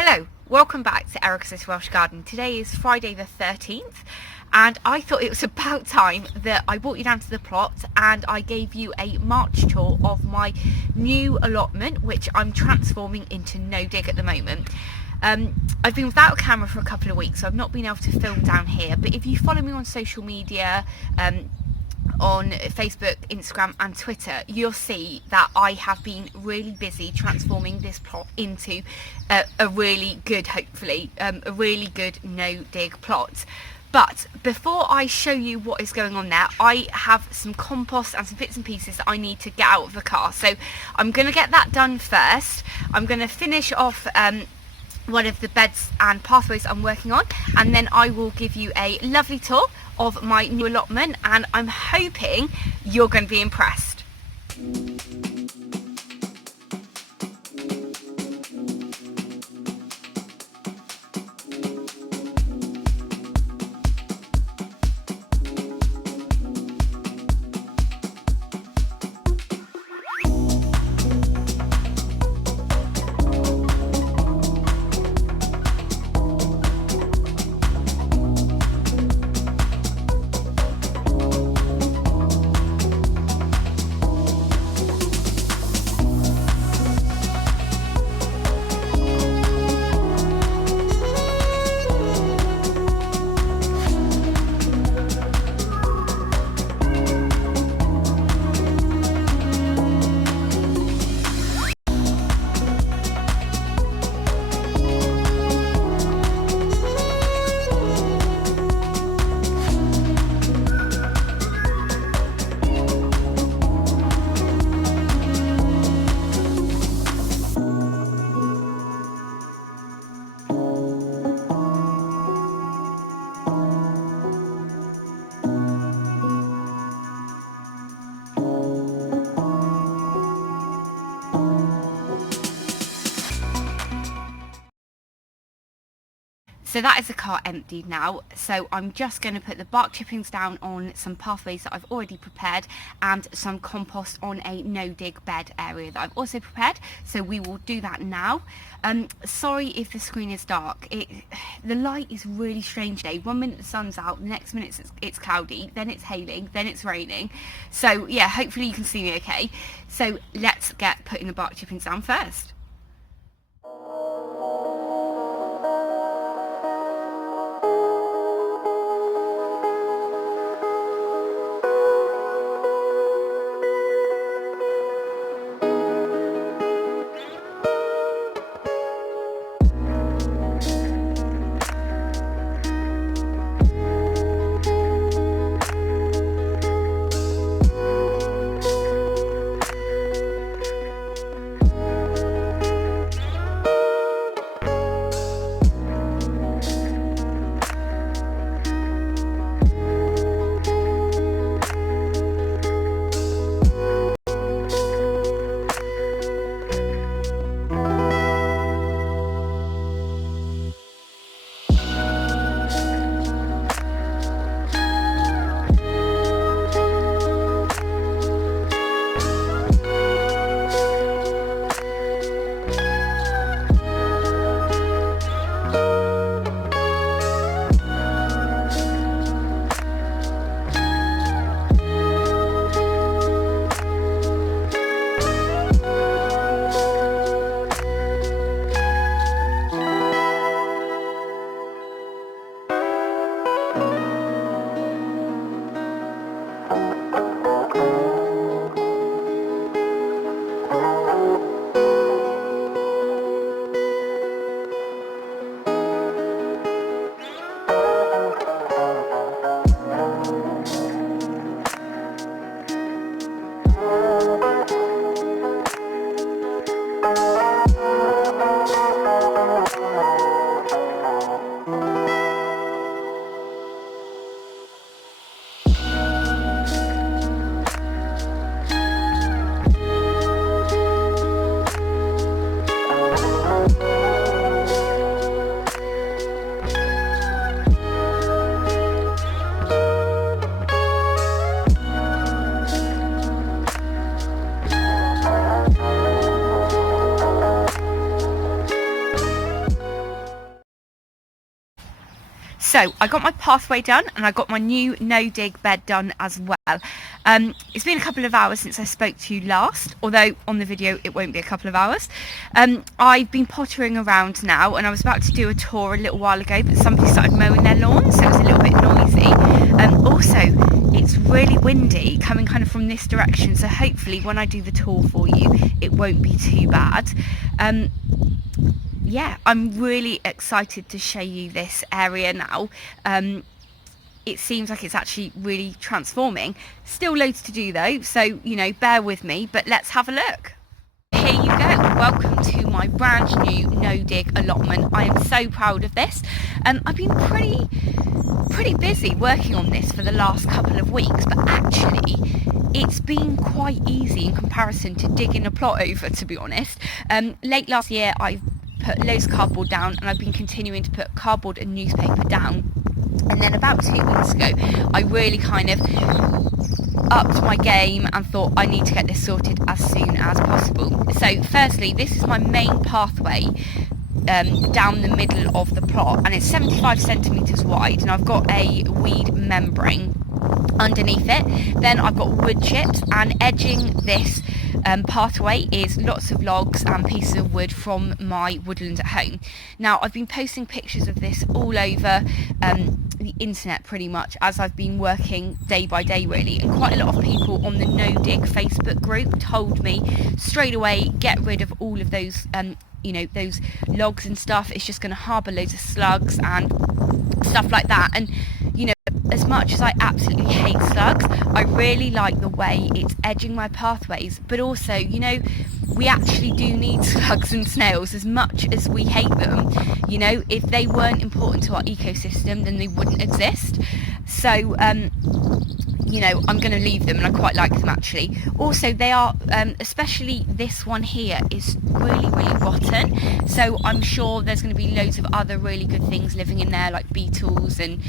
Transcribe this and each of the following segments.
Hello, welcome back to Erica's Welsh Garden. Today is Friday the 13th and I thought it was about time that I brought you down to the plot and I gave you a march tour of my new allotment, which I'm transforming into no-dig at the moment. I've been without a camera for a couple of weeks, so I've not been able to film down here, but if you follow me on social media, on Facebook, Instagram and Twitter, you'll see that I have been really busy transforming this plot into a really good, hopefully, a really good no-dig plot. But before I show you what is going on there, I have some compost and some bits and pieces that I need to get out of the car. So I'm going to get that done first. I'm going to finish off one of the beds and pathways I'm working on, and then I will give you a lovely tour of my new allotment, and I'm hoping you're going to be impressed. So that is the car emptied now, so I'm just going to put the bark chippings down on some pathways that I've already prepared and some compost on a no-dig bed area that I've also prepared, so we will do that now. Sorry if the screen is dark. The light is really strange today. 1 minute the sun's out, the next minute it's cloudy, then it's hailing, then it's raining. So yeah, hopefully you can see me okay. So let's get putting the bark chippings down first. So I got my pathway done and I got my new no-dig bed done as well. It's been a couple of hours since I spoke to you last, although on the video it won't be a couple of hours. I've been pottering around now, and I was about to do a tour a little while ago, but somebody started mowing their lawn, so it was a little bit noisy. Also, it's really windy coming kind of from this direction, so hopefully when I do the tour for you it won't be too bad. Yeah, I'm really excited to show you this area now. It seems like it's actually really transforming. Still loads to do though, so you know, bear with me, but let's have a look. Here you go. Welcome to my brand new no-dig allotment. I am so proud of this. I've been pretty busy working on this for the last couple of weeks, but actually it's been quite easy in comparison to digging a plot over, to be honest. Late last year I put loads of cardboard down, and I've been continuing to put cardboard and newspaper down, and then about 2 weeks ago I really kind of upped my game and thought I need to get this sorted as soon as possible. So firstly, this is my main pathway down the middle of the plot, and it's 75 centimeters wide, and I've got a weed membrane underneath it. Then I've got wood chips, and edging this pathway is lots of logs and pieces of wood from my woodland at home. Now I've been posting pictures of this all over the internet pretty much as I've been working day by day really, and quite a lot of people on the No-Dig Facebook group told me straight away, get rid of all of those you know, those logs and stuff. It's just going to harbour loads of slugs and stuff like that. And you know, as much as I absolutely hate slugs, I really like the way it's edging my pathways. But also, you know, we actually do need slugs and snails as much as we hate them. You know, if they weren't important to our ecosystem, then they wouldn't exist. So you know, I'm going to leave them, and I quite like them actually. Also, they are, especially this one here, is really rotten, so I'm sure there's going to be loads of other really good things living in there, like beetles and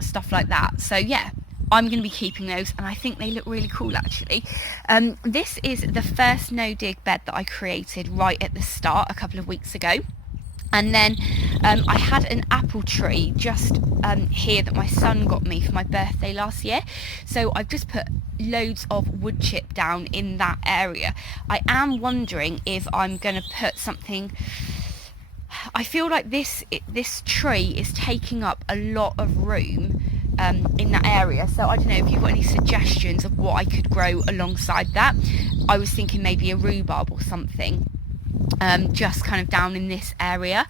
stuff like that. So yeah, I'm going to be keeping those, and I think they look really cool actually. This is the first no-dig bed that I created right at the start a couple of weeks ago. And then I had an apple tree just here that my son got me for my birthday last year. So I've just put loads of wood chip down in that area. I am wondering if I'm going to put something... I feel like this tree is taking up a lot of room in that area. So I don't know if you've got any suggestions of what I could grow alongside that. I was thinking maybe a rhubarb or something. Just kind of down in this area,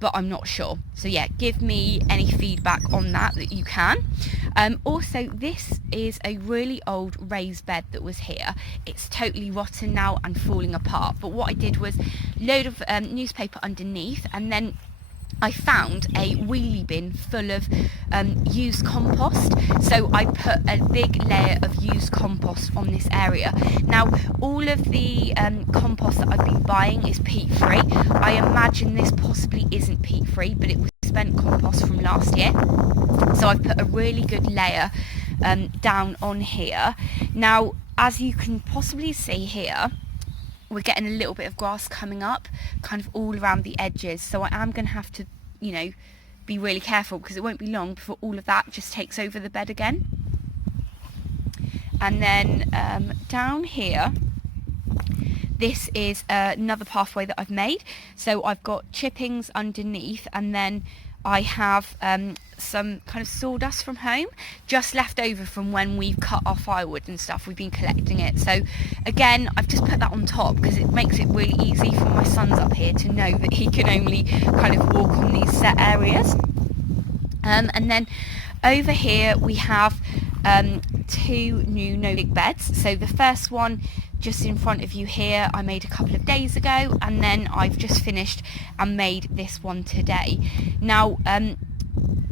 but I'm not sure. So yeah, give me any feedback on that you can. Also, this is a really old raised bed that was here. It's totally rotten now and falling apart, but what I did was load of newspaper underneath, and then I found a wheelie bin full of used compost. So I put a big layer of used compost on this area. Now all of the compost that I've been buying is peat free. I imagine this possibly isn't peat free, but it was spent compost from last year. So I've put a really good layer down on here. Now as you can possibly see here, we're getting a little bit of grass coming up kind of all around the edges, so I am going to have to, you know, be really careful, because it won't be long before all of that just takes over the bed again. And then down here, this is another pathway that I've made. So I've got chippings underneath, and then I have some kind of sawdust from home, just left over from when we've cut our firewood and stuff. We've been collecting it. So again, I've just put that on top because it makes it really easy for my sons up here to know that he can only kind of walk on these set areas. And then over here we have 2 new no-dig beds. So the first one just in front of you here I made a couple of days ago, and then I've just finished and made this one today. Now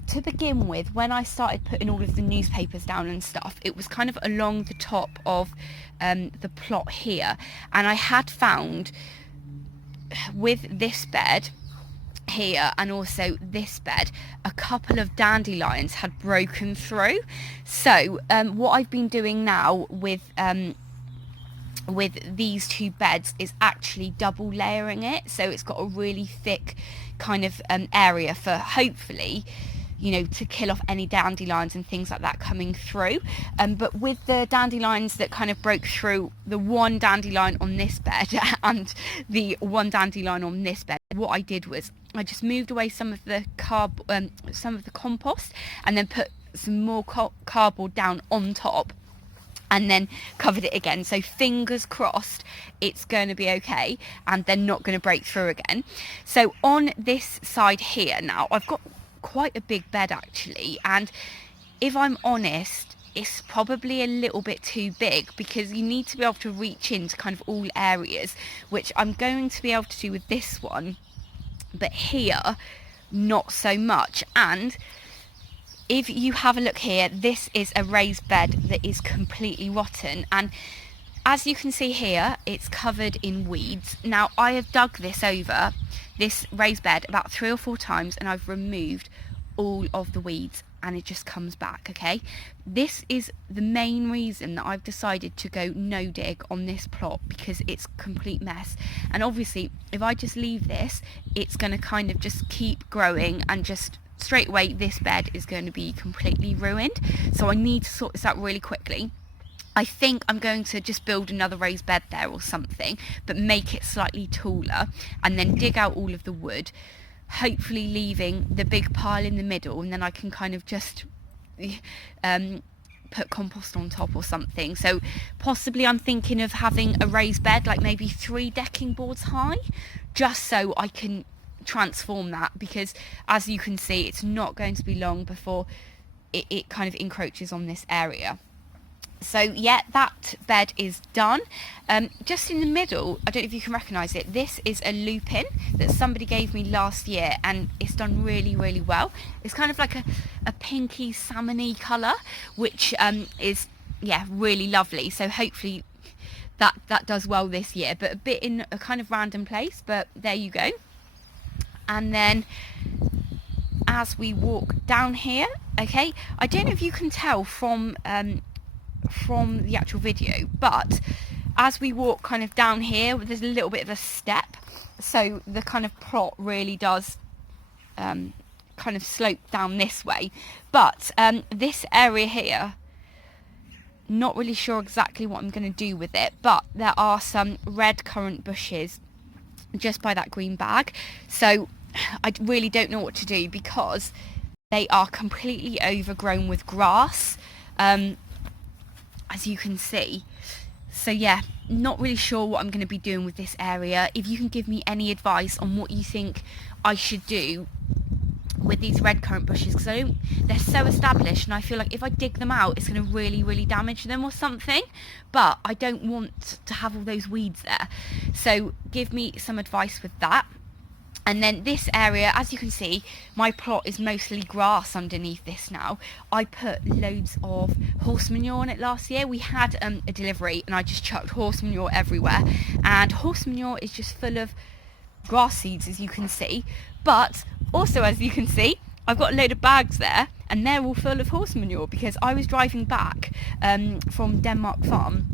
to begin with, when I started putting all of the newspapers down and stuff, it was kind of along the top of the plot here, and I had found with this bed here and also this bed, a couple of dandelions had broken through. So what I've been doing now with with these two beds is actually double layering it, so it's got a really thick kind of area for, hopefully, you know, to kill off any dandelions and things like that coming through. But with the dandelions that kind of broke through, the one dandelion on this bed and the one dandelion on this bed, what I did was I just moved away some of the compost, and then put some more cardboard down on top, and then covered it again. So fingers crossed it's going to be okay and they're not going to break through again. So on this side here now, I've got quite a big bed actually, and if I'm honest, it's probably a little bit too big, because you need to be able to reach into kind of all areas, which I'm going to be able to do with this one, but here not so much. And if you have a look here, this is a raised bed that is completely rotten, and as you can see here, it's covered in weeds. Now, I have dug this raised bed about 3 or 4 times, and I've removed all of the weeds, and it just comes back, okay? This is the main reason that I've decided to go no dig on this plot, because it's a complete mess. And obviously, if I just leave this, it's going to kind of just keep growing, and just straight away this bed is going to be completely ruined. So I need to sort this out really quickly. I think I'm going to just build another raised bed there or something, but make it slightly taller, and then dig out all of the wood, hopefully leaving the big pile in the middle, and then I can kind of just put compost on top or something. So possibly I'm thinking of having a raised bed, like maybe 3 decking boards high, just so I can transform that, because as you can see, it's not going to be long before it kind of encroaches on this area. So yeah, that bed is done. Just in the middle, I don't know if you can recognise it, this is a lupin that somebody gave me last year, and it's done really, really well. It's kind of like a pinky salmony colour, which is, yeah, really lovely. So hopefully that does well this year, but a bit in a kind of random place, but there you go. And then as we walk down here, okay, I don't know if you can tell from the actual video, but as we walk kind of down here, there's a little bit of a step, so the kind of plot really does kind of slope down this way. But this area here, not really sure exactly what I'm going to do with it, but there are some red currant bushes just by that green bag, so I really don't know what to do, because they are completely overgrown with grass, as you can see. So yeah, not really sure what I'm going to be doing with this area. If you can give me any advice on what you think I should do with these red currant bushes, because they're so established, and I feel like if I dig them out, it's going to really, really damage them or something, but I don't want to have all those weeds there. So give me some advice with that. And then this area, as you can see, my plot is mostly grass underneath this now. I put loads of horse manure on it last year. We had a delivery, and I just chucked horse manure everywhere. And horse manure is just full of grass seeds, as you can see. But also, as you can see, I've got a load of bags there, and they're all full of horse manure, because I was driving back from Denmark Farm,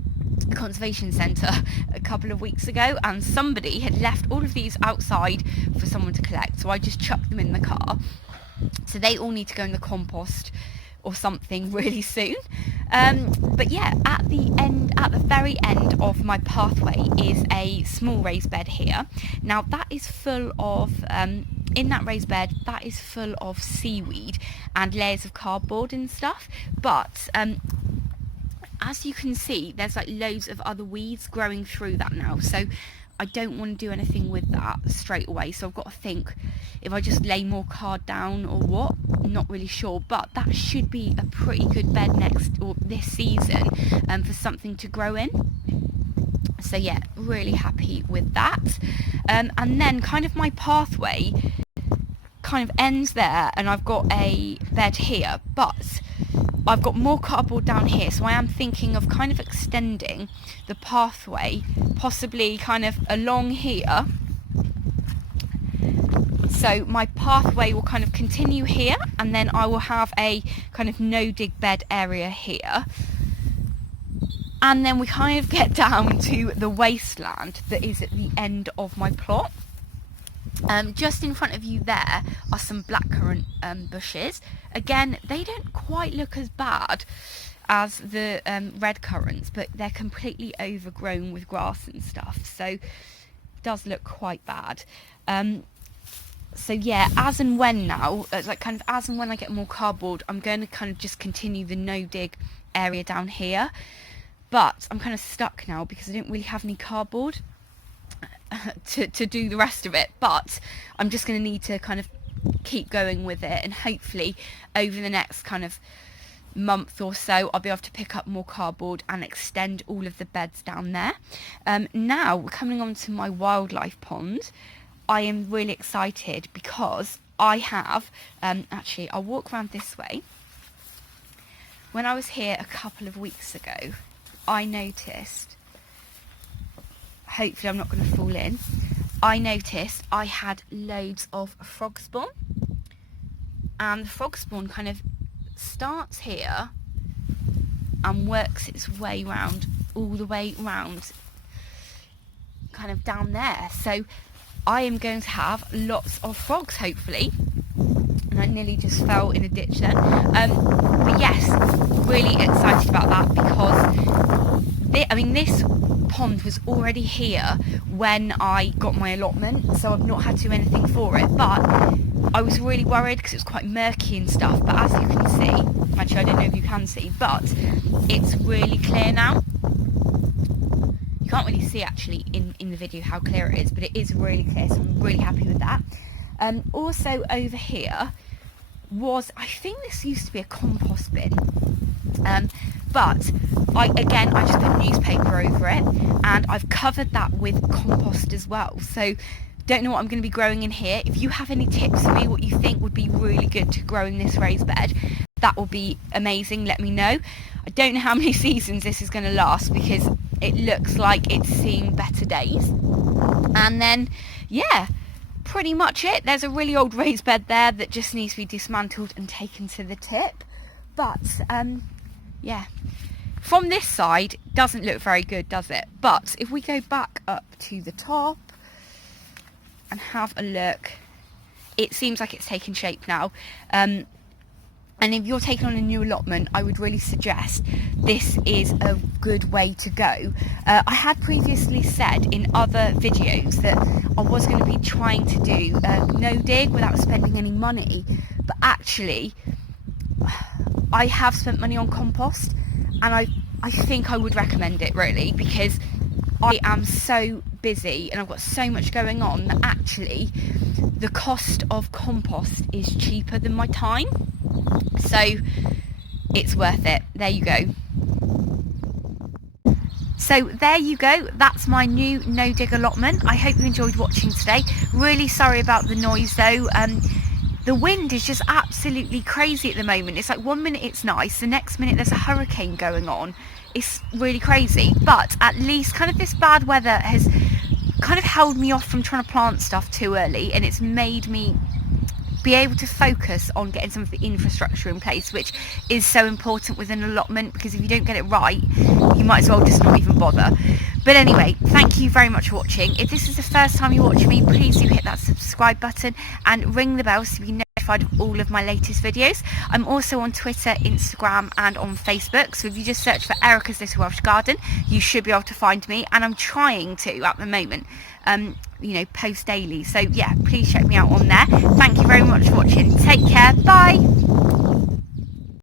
the conservation centre, a couple of weeks ago, and somebody had left all of these outside for someone to collect, so I just chucked them in the car. So they all need to go in the compost or something really soon. But yeah, at the very end of my pathway is a small raised bed here. Now that is full of in that raised bed, that is full of seaweed and layers of cardboard and stuff, but as you can see, there's like loads of other weeds growing through that now, so I don't want to do anything with that straight away. So I've got to think if I just lay more card down or what, not really sure, but that should be a pretty good bed this season for something to grow in. So yeah, really happy with that. And then kind of my pathway kind of ends there, and I've got a bed here, but I've got more cardboard down here, so I am thinking of kind of extending the pathway, possibly kind of along here. So my pathway will kind of continue here, and then I will have a kind of no-dig bed area here. And then we kind of get down to the wasteland that is at the end of my plot. Just in front of you there are some blackcurrant bushes. Again, they don't quite look as bad as the red currants, but they're completely overgrown with grass and stuff, so it does look quite bad. So yeah, as and when now, like kind of as and when I get more cardboard, I'm going to kind of just continue the no-dig area down here. But I'm kind of stuck now because I don't really have any cardboard to do the rest of it. But I'm just going to need to kind of keep going with it, and hopefully over the next kind of month or so I'll be able to pick up more cardboard and extend all of the beds down there. Now we're coming on to my wildlife pond. I am really excited because I have, actually I'll walk around this way. When I was here a couple of weeks ago, I noticed, hopefully I'm not going to fall in, I noticed I had loads of frog spawn, and the frog spawn kind of starts here and works its way round, all the way round kind of down there. So I am going to have lots of frogs, hopefully. And I nearly just fell in a ditch then. But yes, really excited about that because this pond was already here when I got my allotment, so I've not had to do anything for it. But I was really worried because it was quite murky and stuff. But as you can see, actually I don't know if you can see, but it's really clear now. You can't really see actually in the video how clear it is, but it is really clear, so I'm really happy with that. Also over here was, I think this used to be a compost bin, but I just put newspaper over it, and I've covered that with compost as well. So don't know what I'm going to be growing in here. If you have any tips for me, what you think would be really good to grow in this raised bed, that will be amazing. Let me know. I don't know how many seasons this is going to last because it looks like it's seeing better days. And then yeah, pretty much it. There's a really old raised bed there that just needs to be dismantled and taken to the tip. But yeah, from this side doesn't look very good, does it? But if we go back up to the top and have a look, it seems like it's taken shape now. And if you're taking on a new allotment, I would really suggest this is a good way to go. I had previously said in other videos that I was going to be trying to do no-dig without spending any money, but actually I have spent money on compost, and I think I would recommend it really, because I am so busy and I've got so much going on that actually the cost of compost is cheaper than my time, so it's worth it. There you go. So there you go, that's my new no-dig allotment. I hope you enjoyed watching today. Really sorry about the noise though. The wind is just absolutely crazy at the moment. It's like 1 minute it's nice, the next minute there's a hurricane going on. It's really crazy, but at least kind of this bad weather has kind of held me off from trying to plant stuff too early, and it's made me be able to focus on getting some of the infrastructure in place, which is so important with an allotment, because if you don't get it right, you might as well just not even bother. But anyway, thank you very much for watching. If this is the first time you watch me, please do hit that subscribe button and ring the bell so you can notified of all of my latest videos. I'm also on Twitter, Instagram and on Facebook, so if you just search for Erica's Little Welsh Garden, you should be able to find me, and I'm trying to at the moment post daily, so yeah, please check me out on there. Thank you very much for watching. Take care. Bye.